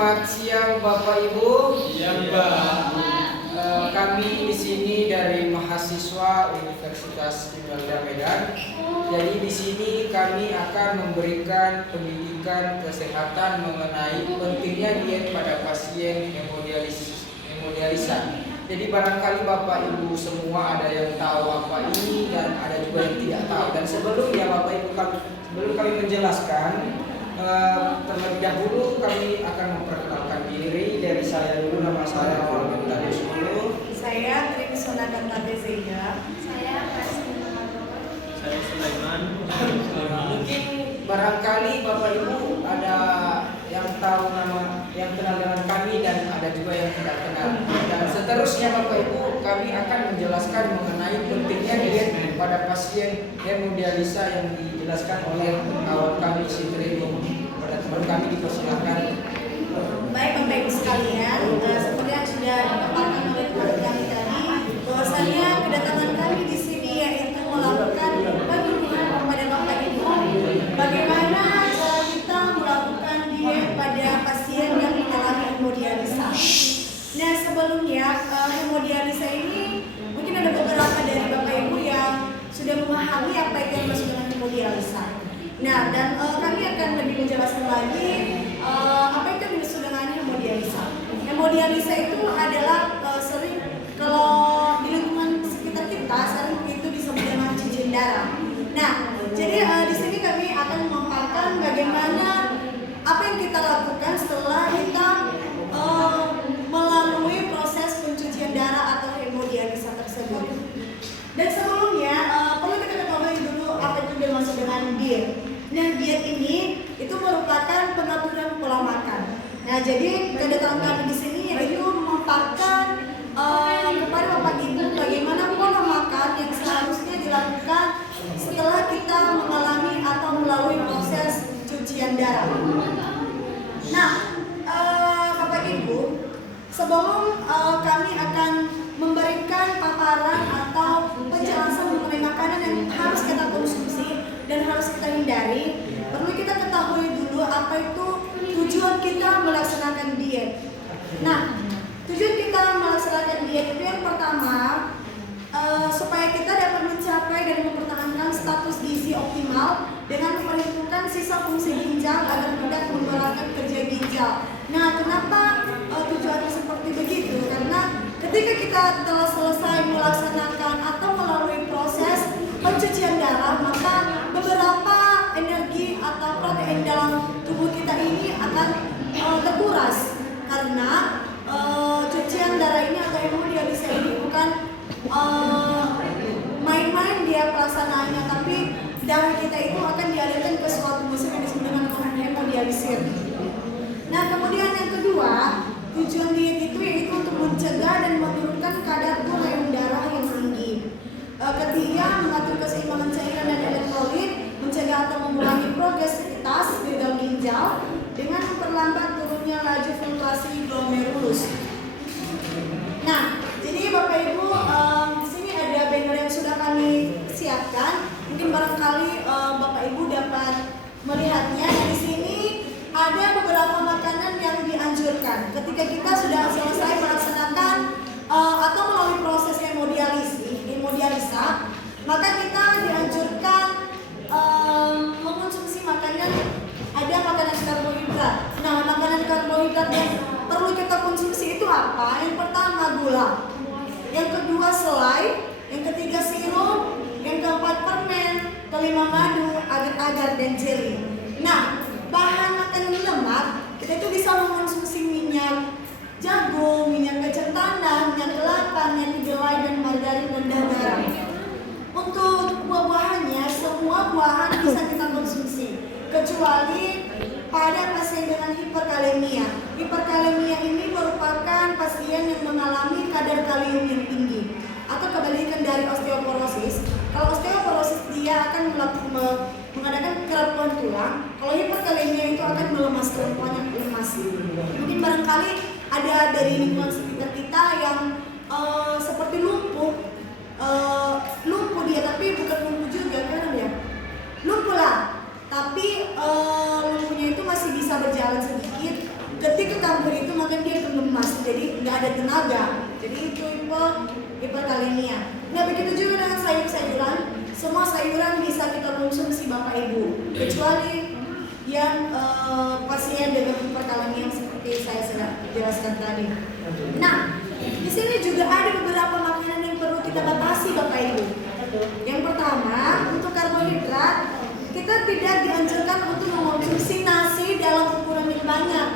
Selamat siang Bapak Ibu. Siang Pak. Kami di sini dari mahasiswa Universitas Tunggal Medan. Jadi di sini kami akan memberikan pendidikan kesehatan mengenai pentingnya diet pada pasien hemodialisa. Jadi barangkali Bapak Ibu semua ada yang tahu apa ini dan ada juga yang tidak tahu. Dan sebelumnya Bapak Ibu sebelum kami menjelaskan, terlebih dahulu kami akan memperkenalkan diri. Dari saya dulu, nama saya Muhammad Darius Mulu. Saya Trimisona Gantade Zega. Saya Kasih. Saya Sulaiman. Mungkin barangkali Bapak Ibu ada yang tahu nama, yang kenal dengan kami dan ada juga yang tidak kenal. Dan seterusnya Bapak Ibu kami akan menjelaskan mengenai pentingnya diet pada pasien hemodialisa yang dijelaskan oleh kawan kami Sitri. Pada teman kami dipersilakan. Baik Bapak Ibu sekalian, seperti yang sudah dipaparkan oleh teman kami tadi, bahwasanya kedatangan kami di sini yaitu melakukan pendidikan kepada Bapak Ibu bagaimana cara kita melakukan diet pada pasien yang mengalami hemodialisa. Nah sebelumnya hemodialisa ini mungkin ada beberapa dari Bapak Ibu yang sudah memahami apa itu yang dimaksud dengan hemodialisa. Nah dan kami akan lebih menjelaskan lagi apa itu yang dimaksud dengan hemodialisa. Hemodialisa itu adalah sering kalau di lingkungan sekitar kita sering itu disebut dengan cucian darah. Nah jadi di sini kami akan memaparkan bagaimana apa yang kita lakukan setelah kita melalui proses pencucian darah atau hemodialisa tersebut. Dan sebelumnya perlu kita ketahui dulu apa itu dimaksud dengan diet. Nah diet ini itu merupakan pengaturan pola makan. Nah jadi kedatangan kami di sini yaitu memaparkan kepada Bapak Ibu bagaimana pola makan yang seharusnya dilakukan setelah kita mengalami atau melalui proses cucian darah. Nah Bapak Ibu, sebelum kami akan memberikan paparan atau penjelasan mengenai makanan yang harus kita konsumsi dan harus kita hindari, perlu kita ketahui dulu apa itu tujuan kita melaksanakan diet. Nah, tujuan kita melaksanakan diet itu yang pertama supaya kita dapat mencapai dan mempertahankan status gizi optimal dengan memperhitungkan sisa fungsi ginjal agar tidak memberatkan kerja ginjal. Nah, kenapa tujuannya seperti begitu? Karena ketika kita telah selesai melaksanakan atau melalui proses pencucian darah, maka beberapa energi atau protein dalam tubuh kita ini akan terkuras karena cucian darah ini atau hemodialisa ini bukan main-main dia pelaksanaannya, tapi darah kita itu akan dialirkan ke suatu mesin yang disebut dengan hemodialisir. Nah kemudian yang kedua, tujuan diet itu yaitu untuk mencegah dan menurunkan kadar gula darah yang tinggi. Ketiga, mengatur keseimbangan cairan dan elektrolit, mencegah atau mengurangi progresivitas gagal ginjal dengan memperlambat turunnya laju filtrasi glomerulus. Nah, jadi Bapak Ibu, di sini ada banner yang sudah kami siapkan. Mungkin barangkali Bapak Ibu dapat melihatnya. Di sini ada beberapa makanan yang dianjurkan ketika kita sudah selesai melaksanakan atau melalui proses hemodialisa, maka kita dianjurkan mengonsumsi makanan, ada makanan karbohidrat. Nah, makanan karbohidrat yang perlu kita konsumsi itu apa? Yang pertama gula, yang kedua selai, yang ketiga sirup, yang keempat permen, kelima madu, agar-agar dan jelly. Nah, bahan makanan lemak kita itu bisa mengonsumsi minyak jagung, minyak kacang tanah, minyak kelapa, minyak kedelai dan margarin dan garam. Untuk buah-buahannya, semua buahan bisa kita konsumsi kecuali pada pasien dengan hiperkalemia. Hiperkalemia ini merupakan pasien yang mengalami kadar kalium yang tinggi atau kebalikan dari osteoporosis. Kalau osteoporosis dia akan mengadakan kerapuhan tulang. Kalau hiperkalemia itu akan melemaskan banyak lemas. Mungkin barangkali ada dari lingkungan sekitar kita yang seperti lumpuh dia, tapi bukan lumpuh juga kan ya, lumpuh lah, tapi lumpuhnya itu masih bisa berjalan sedikit. Ketika lemas, jadi nggak ada tenaga. Jadi itu hiperkalemia. Nah begitu juga dengan sayur-sayuran. Semua sayuran bisa kita konsumsi Bapak Ibu, kecuali yang pasien dengan hiperkalemia seperti saya sudah jelaskan tadi. Nah, di sini juga ada beberapa makanan yang perlu kita batasi Bapak Ibu. Yang pertama, untuk karbohidrat, kita tidak dianjurkan untuk mengonsumsi nasi dalam ukuran yang banyak.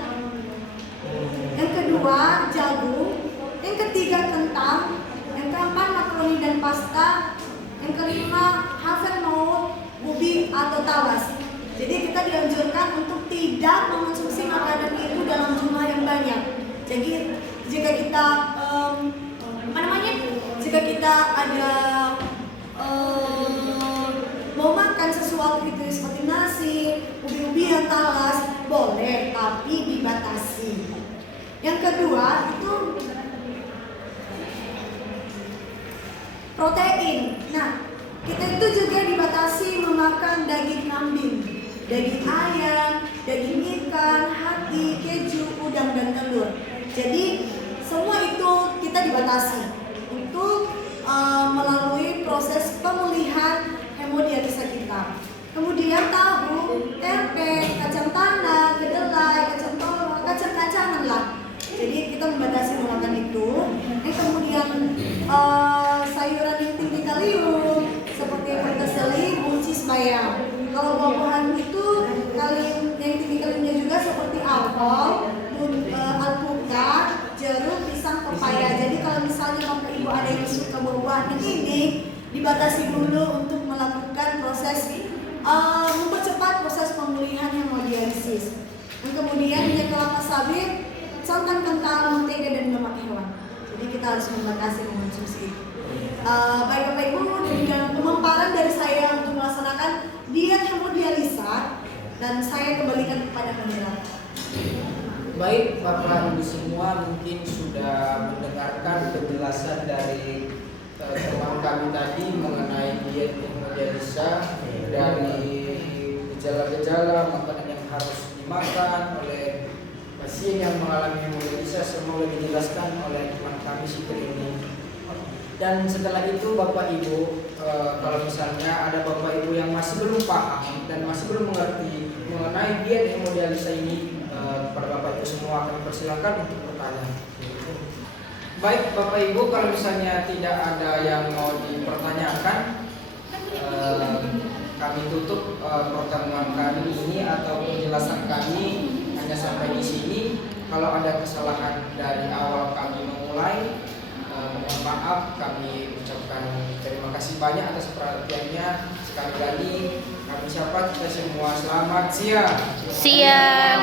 Yang kedua, jagung. Yang ketiga, kentang. Yang keempat, makaroni dan pasta. Yang kelima, havermaut, ubi atau tawas. Jadi kita dianjurkan untuk tidak mengonsumsi makanan itu dalam jumlah yang banyak. Jadi jika kita jika kita ada mau makan sesuatu itu seperti nasi, ubi-ubian, talas, boleh, tapi dibatasi. Yang kedua itu protein. Nah, kita itu juga dibatasi memakan daging kambing, daging ayam, daging ikan, hati, keju, udang dan telur. Jadi semua itu kita dibatasi untuk melalui proses pemulihan hemodialisa kita. Kemudian tahu, tempe, kacang tanah, kedelai, kacang tolo, kacang-kacangan lah. Jadi kita membatasi memakan itu. Kemudian sayuran yang tinggi kalium seperti peterseli, buncis, bayam. Kalau buah-buahan itu kalium yang tinggi kaliumnya juga seperti apel, alpukat, jeruk, pisang, pepaya. Jadi kalau misalnya Bapak Ibu ada yang suka buah-buahan ini, dibatasi dulu untuk melakukan proses mempercepat proses pemulihan hemodialisis. Dan kemudian minyak kelapa sawit, santan kental, mentega dan lemak hewan. Jadi kita harus membatasi mengonsumsi itu. Baik Bapak Ibu, demikian pemaparan dari saya untuk melaksanakan diet hemodialisa dan saya kembalikan kepada Kamila. Baik, Bapak Ibu semua mungkin sudah mendengarkan penjelasan dari teman kami tadi mengenai diet hemodialisa, dari gejala-gejala makanan yang harus dimakan oleh pasien yang mengalami hemodialisa, semua dijelaskan oleh teman kami Sikri ini. Dan setelah itu Bapak Ibu, kalau misalnya ada Bapak Ibu yang masih belum paham dan masih belum mengerti mengenai diet hemodialisa ini, kepada Bapak Ibu semua kami persilakan untuk bertanya. Baik Bapak Ibu, kalau misalnya tidak ada yang mau dipertanyakan, kami tutup pertemuan kami ini atau penjelasan kami hanya sampai di sini. Kalau ada kesalahan dari awal kami memulai, mohon maaf, kami ucapkan terima kasih banyak atas perhatiannya. Sekali lagi kami siapa kita semua selamat siang. Siang.